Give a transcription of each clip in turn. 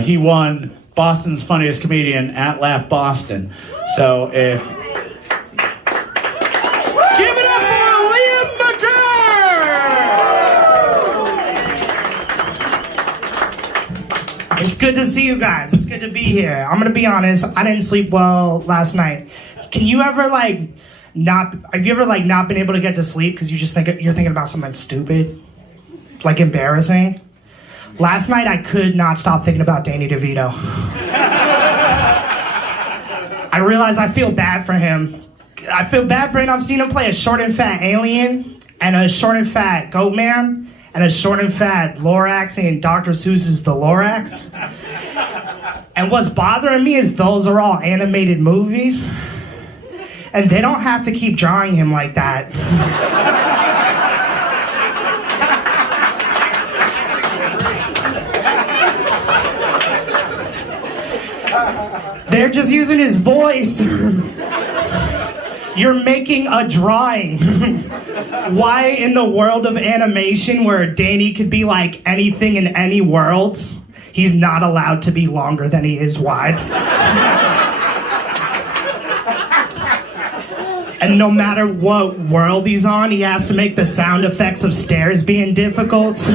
He won Boston's Funniest Comedian at Laugh Boston. So if... Give it up for Liam McGurr! It's good to see you guys. It's good to be here. I'm gonna be honest, I didn't sleep well last night. Can you ever have you ever not been able to get to sleep because you're thinking about something stupid? Like embarrassing? Last night I could not stop thinking about Danny DeVito. I realize I feel bad for him. I've seen him play a short and fat alien, and a short and fat goat man, and a short and fat Lorax in Dr. Seuss's The Lorax. And what's bothering me is those are all animated movies, and they don't have to keep drawing him like that. They're just using his voice. You're making a drawing. Why in the world of animation where Danny could be like anything in any worlds, he's not allowed to be longer than he is wide? And no matter what world he's on, he has to make the sound effects of stairs being difficult.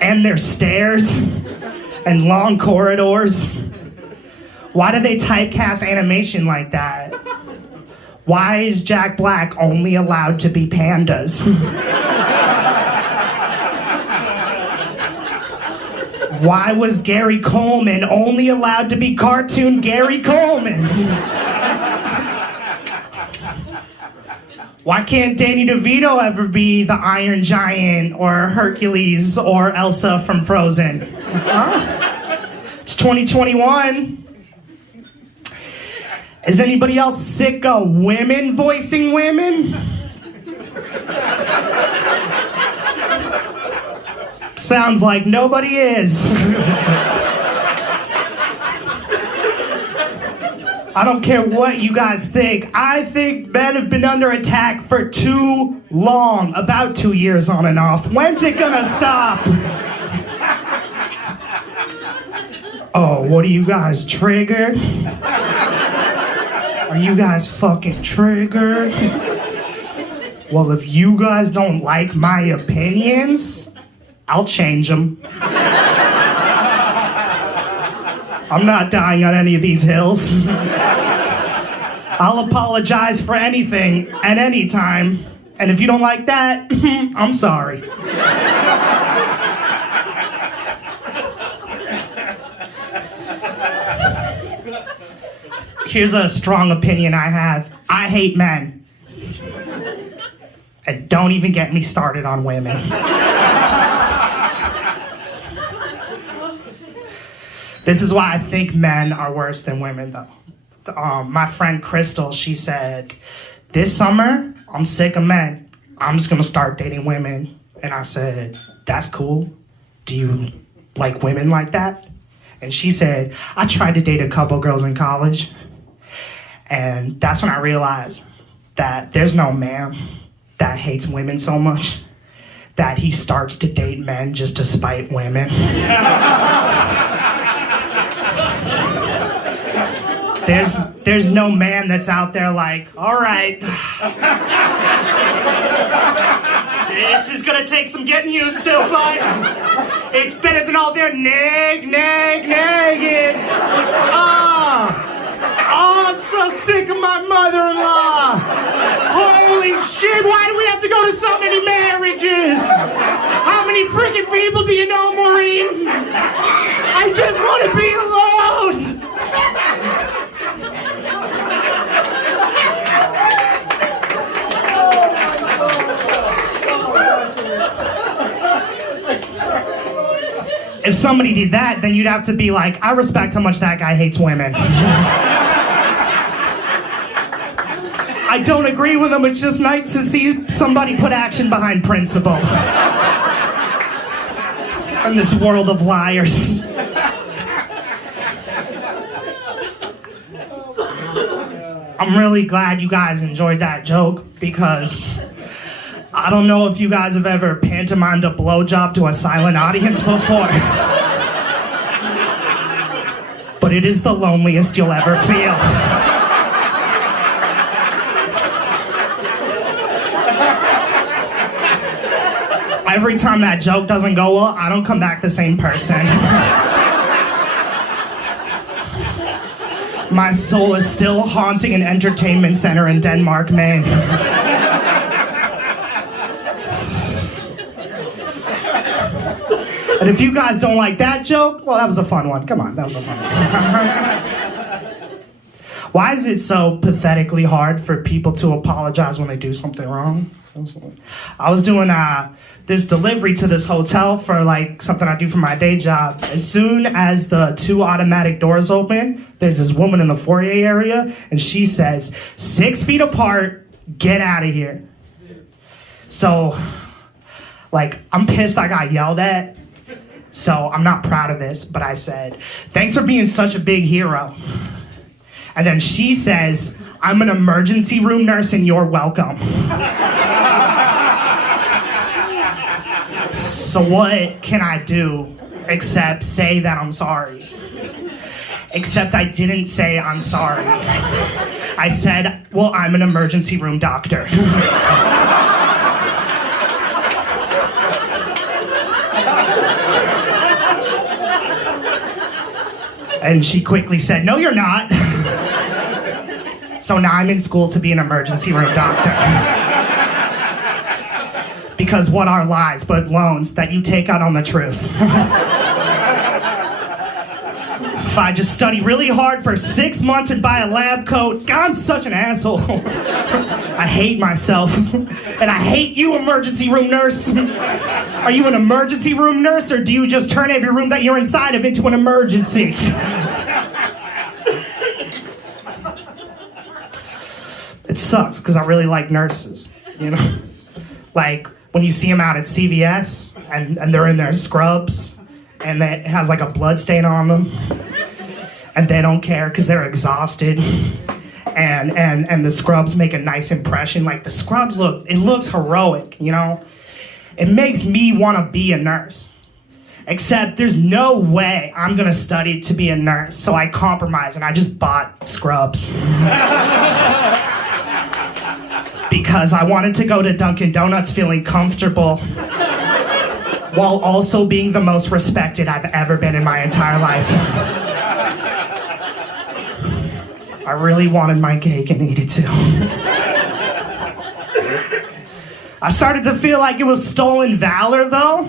And there's stairs and long corridors. Why do they typecast animation like that? Why is Jack Black only allowed to be pandas? Why was Gary Coleman only allowed to be cartoon Gary Colemans? Why can't Danny DeVito ever be the Iron Giant or Hercules or Elsa from Frozen? Huh? It's 2021. Is anybody else sick of women voicing women? Sounds like nobody is. I don't care what you guys think. I think men have been under attack for too long. About 2 years on and off. When's it gonna stop? Oh, what are you guys, triggered? Are you guys fucking triggered? Well, if you guys don't like my opinions, I'll change them. I'm not dying on any of these hills. I'll apologize for anything at any time. And if you don't like that, I'm sorry. Here's a strong opinion I have. I hate men. And don't even get me started on women. This is why I think men are worse than women, though. My friend Crystal, she said, this summer, I'm sick of men. I'm just gonna start dating women. And I said, that's cool. Do you like women like that? And she said, I tried to date a couple girls in college. And that's when I realized that there's no man that hates women so much that he starts to date men just to spite women. There's no man that's out there like, all right, this is gonna take some getting used to, but it's better than all their nagging. Oh, I'm so sick of my mother-in-law. Holy shit, why do we have to go to so many marriages? How many freaking people do you know, Maureen? I just want to be alone. If somebody did that, then you'd have to be like, I respect how much that guy hates women. I don't agree with him, it's just nice to see somebody put action behind principle. In this world of liars. I'm really glad you guys enjoyed that joke, because I don't know if you guys have ever pantomimed a blowjob to a silent audience before. but it is the loneliest you'll ever feel. Every time that joke doesn't go well, I don't come back the same person. My soul is still haunting an entertainment center in Denmark, Maine. And if you guys don't like that joke, well, that was a fun one. Come on, that was a fun one. Why is it so pathetically hard for people to apologize when they do something wrong? I was doing this delivery to this hotel for like something I do for my day job. As soon as the 2 automatic doors open, there's this woman in the foyer area, and she says, 6 feet apart, get out of here. So, like, I'm pissed I got yelled at. So I'm not proud of this, but I said, thanks for being such a big hero. And then she says, I'm an emergency room nurse and you're welcome. So what can I do except say that I'm sorry? Except I didn't say I'm sorry. I said, well, I'm an emergency room doctor. And she quickly said, no, you're not. So now I'm in school to be an emergency room doctor. Because what are lies but loans that you take out on the truth? If I just study really hard for 6 months and buy a lab coat, God, I'm such an asshole. I hate myself. And I hate you, emergency room nurse. Are you an emergency room nurse, or do you just turn every room that you're inside of into an emergency? It sucks, because I really like nurses, you know? Like, when you see them out at CVS, and they're in their scrubs, and it has like a blood stain on them, and they don't care because they're exhausted, and the scrubs make a nice impression. Like, the scrubs looks heroic, you know? It makes me want to be a nurse. Except there's no way I'm going to study to be a nurse, so I compromise and I just bought scrubs. Because I wanted to go to Dunkin' Donuts feeling comfortable while also being the most respected I've ever been in my entire life. I really wanted my cake and needed to. I started to feel like it was stolen valor, though.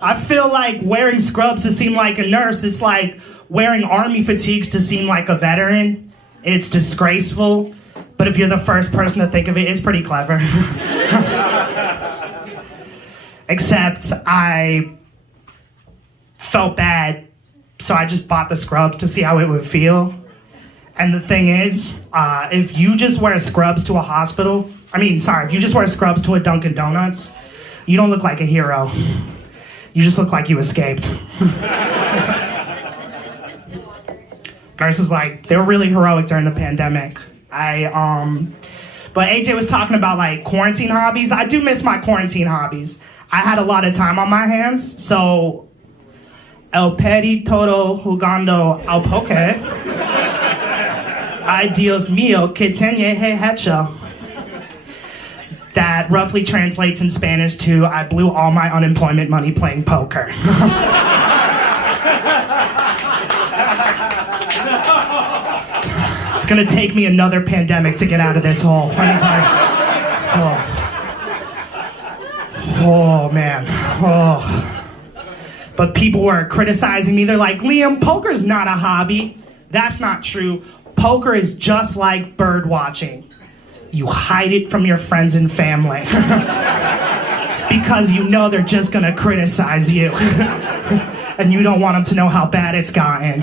I feel like wearing scrubs to seem like a nurse, it's like wearing army fatigues to seem like a veteran. It's disgraceful. But if you're the first person to think of it, it's pretty clever. Except I felt bad, so I just bought the scrubs to see how it would feel. And the thing is, if you just wear scrubs to a hospital, if you just wear scrubs to a Dunkin' Donuts, you don't look like a hero. You just look like you escaped. Nurses, they were really heroic during the pandemic. But AJ was talking about quarantine hobbies. I do miss my quarantine hobbies. I had a lot of time on my hands, so el peri todo jugando al poke. Ay Dios mío, que tenía he hecho. That roughly translates in Spanish to, I blew all my unemployment money playing poker. It's gonna take me another pandemic to get out of this hole. Let me tell you. Oh man. Oh. But people were criticizing me. They're like, Liam, poker's not a hobby. That's not true. Poker is just like bird watching. You hide it from your friends and family. Because you know they're just gonna criticize you. And you don't want them to know how bad it's gotten.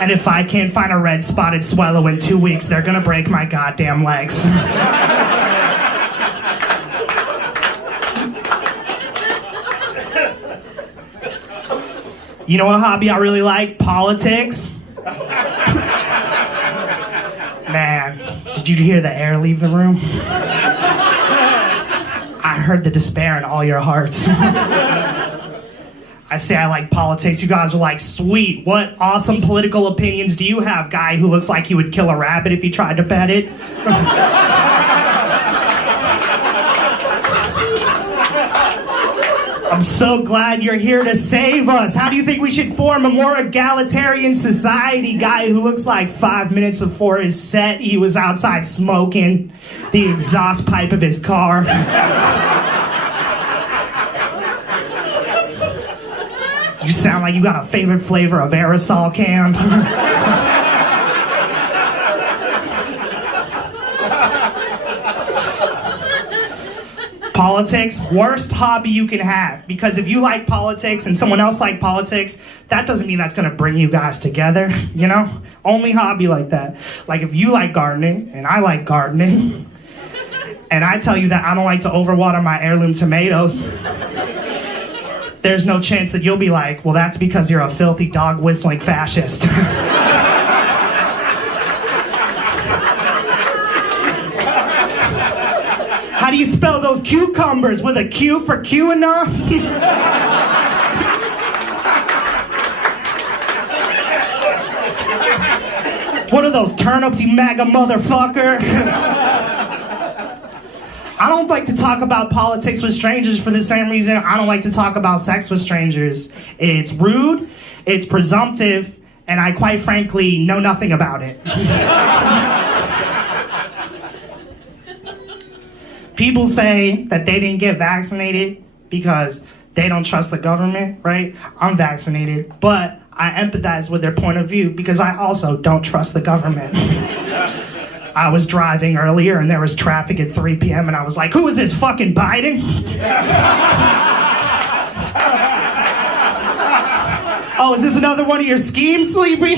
And if I can't find a red spotted swallow in 2 weeks, they're gonna break my goddamn legs. You know a hobby I really like? Politics. Man, did you hear the air leave the room? I heard the despair in all your hearts. I say I like politics. You guys are like, sweet. What awesome political opinions do you have, guy who looks like he would kill a rabbit if he tried to pet it? I'm so glad you're here to save us. How do you think we should form a more egalitarian society? Guy who looks like 5 minutes before his set, he was outside smoking the exhaust pipe of his car. You sound like you got a favorite flavor of aerosol can. Politics, worst hobby you can have. Because if you like politics and someone else like politics, that doesn't mean that's gonna bring you guys together, you know? Only hobby like that. Like if you like gardening and I like gardening, and I tell you that I don't like to overwater my heirloom tomatoes, there's no chance that you'll be like, well, that's because you're a filthy dog whistling fascist. How do you spell those cucumbers? With a Q for QAnon? What are those turnips, you MAGA motherfucker? I don't like to talk about politics with strangers for the same reason I don't like to talk about sex with strangers. It's rude, it's presumptive, and I quite frankly know nothing about it. People say that they didn't get vaccinated because they don't trust the government, right? I'm vaccinated, but I empathize with their point of view because I also don't trust the government. I was driving earlier and there was traffic at 3 p.m. and I was like, who is this, fucking Biden? Oh, is this another one of your schemes, Sleepy?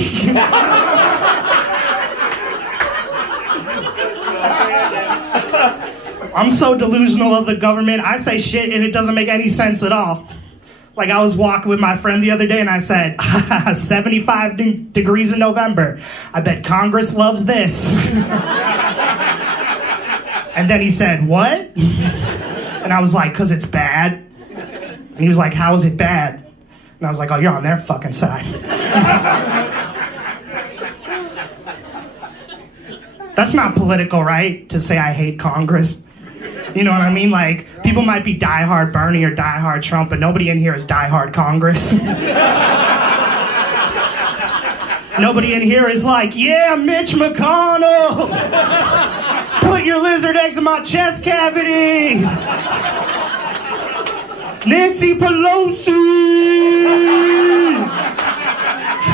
I'm so delusional of the government, I say shit and it doesn't make any sense at all. Like I was walking with my friend the other day and I said, 75 degrees in November. I bet Congress loves this. And then he said, what? And I was like, cause it's bad. And he was like, how is it bad? And I was like, oh, you're on their fucking side. That's not political, right? To say I hate Congress. You know what I mean? Like, people might be diehard Bernie or diehard Trump, but nobody in here is diehard Congress. Nobody in here is like, yeah, Mitch McConnell! Put your lizard eggs in my chest cavity! Nancy Pelosi!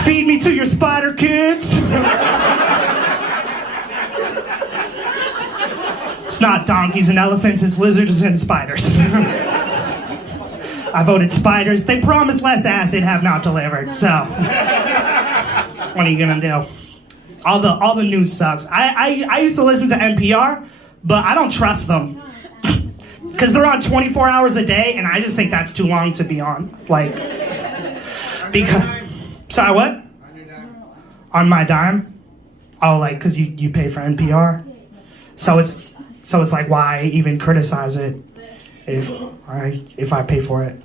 Feed me to your spider kids! It's not donkeys and elephants, it's lizards and spiders. I voted spiders. They promised less acid, have not delivered, so. What are you gonna do? All the news sucks. I used to listen to NPR, but I don't trust them. Because they're on 24 hours a day, and I just think that's too long to be on. Like, because, sorry, what? On my dime? Oh, like, because you pay for NPR? So it's like, why even criticize it if I pay for it?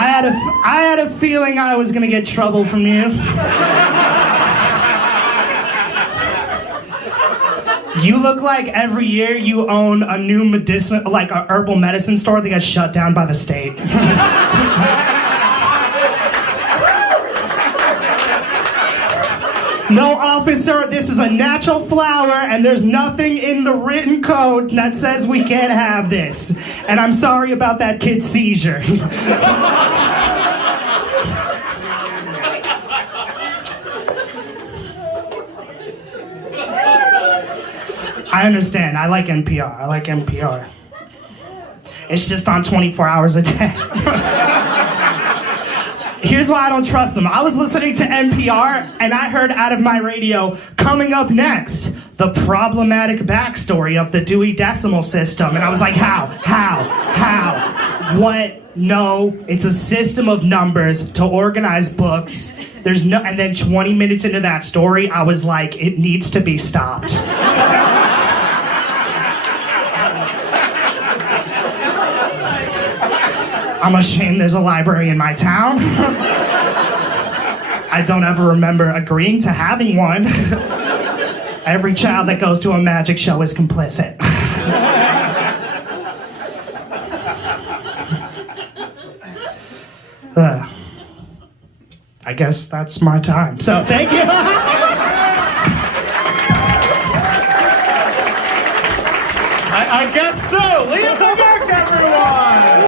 I had a feeling I was gonna get trouble from you. You look like every year you own a new medicine, like a herbal medicine store that gets shut down by the state. No, officer, this is a natural flower and there's nothing in the written code that says we can't have this. And I'm sorry about that kid's seizure. I understand. I like NPR. It's just on 24 hours a day. Here's why I don't trust them. I was listening to NPR and I heard out of my radio, coming up next, the problematic backstory of the Dewey Decimal System. And I was like, how? What? No, it's a system of numbers to organize books. And then 20 minutes into that story, I was like, it needs to be stopped. I'm ashamed there's a library in my town. I don't ever remember agreeing to having one. Every child that goes to a magic show is complicit. I guess that's my time. So thank you. I guess so. Leave